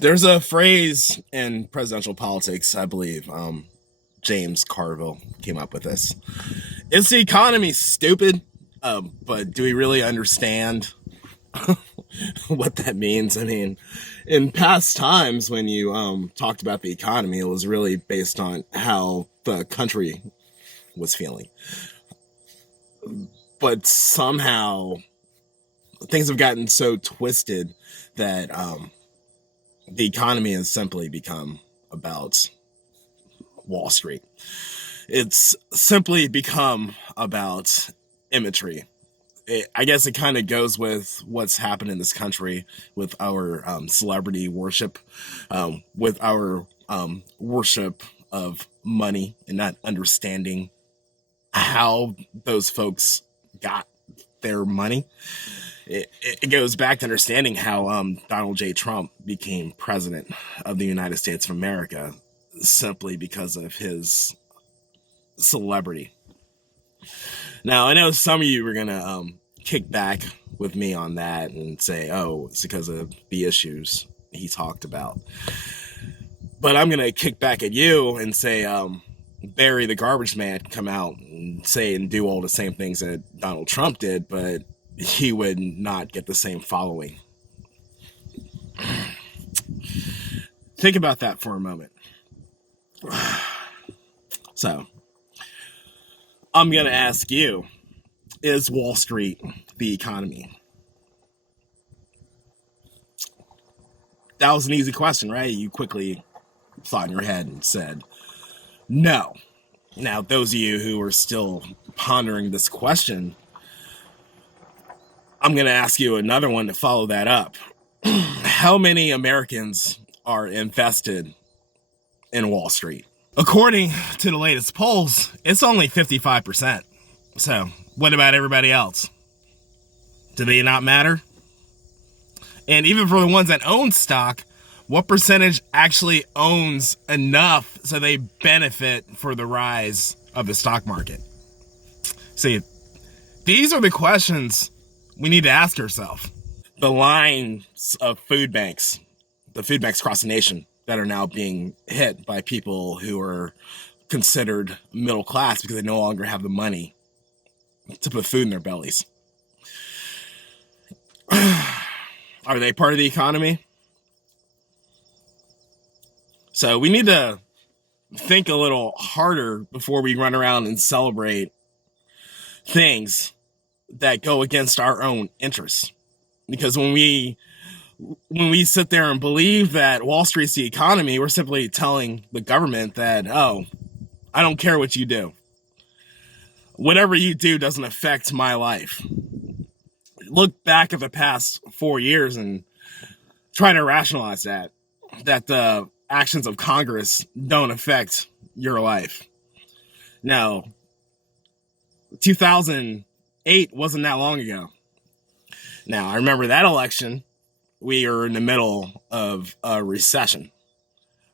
There's a phrase in presidential politics, I believe. James Carville came up with this. Is the economy stupid? But do we really understand what that means? I mean, in past times when you talked about the economy, it was really based on how the country was feeling. But somehow things have gotten so twisted that the economy has simply become about Wall Street. It's simply become about imagery. I guess it kind of goes with what's happened in this country with our celebrity worship, with our worship of money and not understanding how those folks got their money. It goes back to understanding how Donald J. Trump became president of the United States of America simply because of his celebrity. Now, I know some of you are going to kick back with me on that and say, oh, it's because of the issues he talked about. But I'm going to kick back at you and say, Barry the garbage man can come out and say and do all the same things that Donald Trump did, but he would not get the same following. Think about that for a moment. So, I'm going to ask you, is Wall Street the economy? That was an easy question, right? You quickly thought in your head and said, no. Now, those of you who are still pondering this question, I'm going to ask you another one to follow that up. How many Americans are invested in Wall Street? According to the latest polls, it's only 55%. So, what about everybody else? Do they not matter? And even for the ones that own stock, what percentage actually owns enough so they benefit for the rise of the stock market? See, these are the questions we need to ask ourselves. The lines of food banks, the food banks across the nation that are now being hit by people who are considered middle class because they no longer have the money to put food in their bellies. Are they part of the economy? So we need to think a little harder before we run around and celebrate things that go against our own interests. Because when we sit there and believe that Wall Street's the economy, we're simply telling the government that, oh, I don't care what you do. Whatever you do doesn't affect my life. Look back at the past 4 years and try to rationalize that the actions of Congress don't affect your life. Now, 2008 wasn't that long ago. Now, I remember that election. We were in the middle of a recession.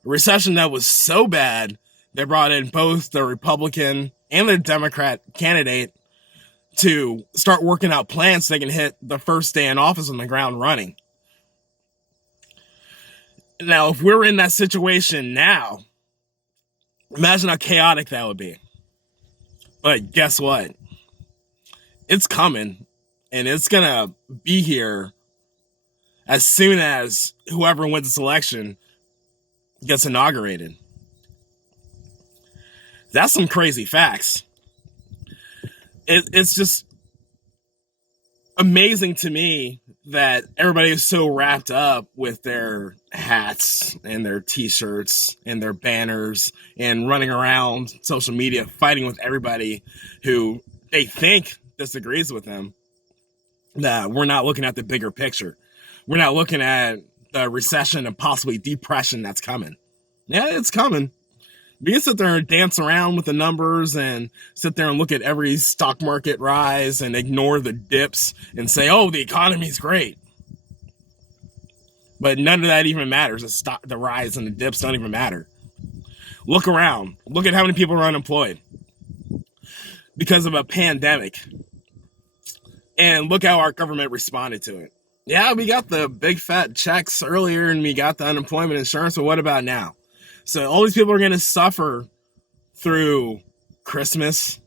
A recession that was so bad, they brought in both the Republican and the Democrat candidate to start working out plans so they can hit the first day in office on the ground running. Now, if we're in that situation now, imagine how chaotic that would be. But guess what? It's coming, and it's going to be here as soon as whoever wins this election gets inaugurated. That's some crazy facts. It's just amazing to me that everybody is so wrapped up with their hats and their t-shirts and their banners and running around social media fighting with everybody who they think disagrees with them. That we're not looking at the bigger picture. We're not looking at the recession and possibly depression that's coming. Yeah, it's coming. We can sit there and dance around with the numbers and sit there and look at every stock market rise and ignore the dips and say, oh, the economy's great. But none of that even matters. The rise and the dips don't even matter. Look around. Look at how many people are unemployed because of a pandemic. And look how our government responded to it. Yeah, we got the big fat checks earlier and we got the unemployment insurance, but what about now? So all these people are going to suffer through Christmas,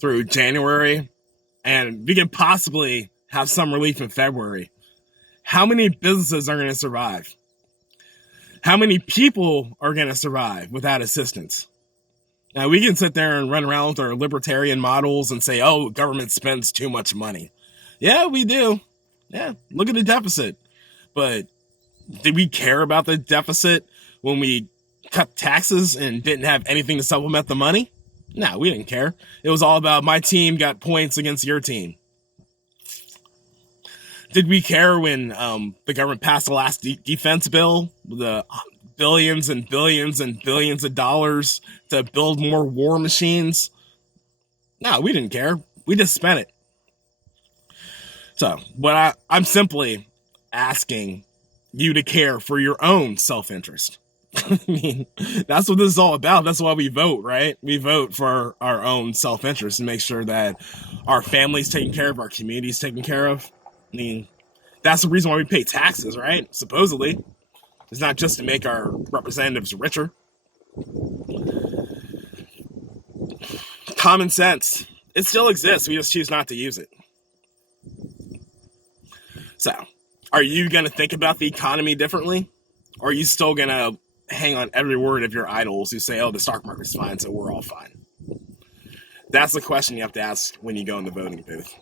through January, and we can possibly have some relief in February. How many businesses are going to survive? How many people are going to survive without assistance? Now, we can sit there and run around with our libertarian models and say, oh, government spends too much money. Yeah, we do. Yeah, look at the deficit. But did we care about the deficit when we cut taxes and didn't have anything to supplement the money? No, we didn't care. It was all about my team got points against your team. Did we care when the government passed the last defense bill, the billions and billions and billions of dollars to build more war machines? No, we didn't care. We just spent it. So, what I'm simply asking you to care for your own self-interest. I mean, that's what this is all about. That's why we vote, right? We vote for our own self-interest and make sure that our family's taken care of, our community's taken care of. I mean, that's the reason why we pay taxes, right? Supposedly. It's not just to make our representatives richer. Common sense. It still exists. We just choose not to use it. So, are you going to think about the economy differently? Or are you still going to hang on every word of your idols who say, oh, the stock market's fine, so we're all fine? That's the question you have to ask when you go in the voting booth.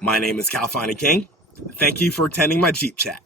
My name is Cal King. Thank you for attending my Jeep Chat.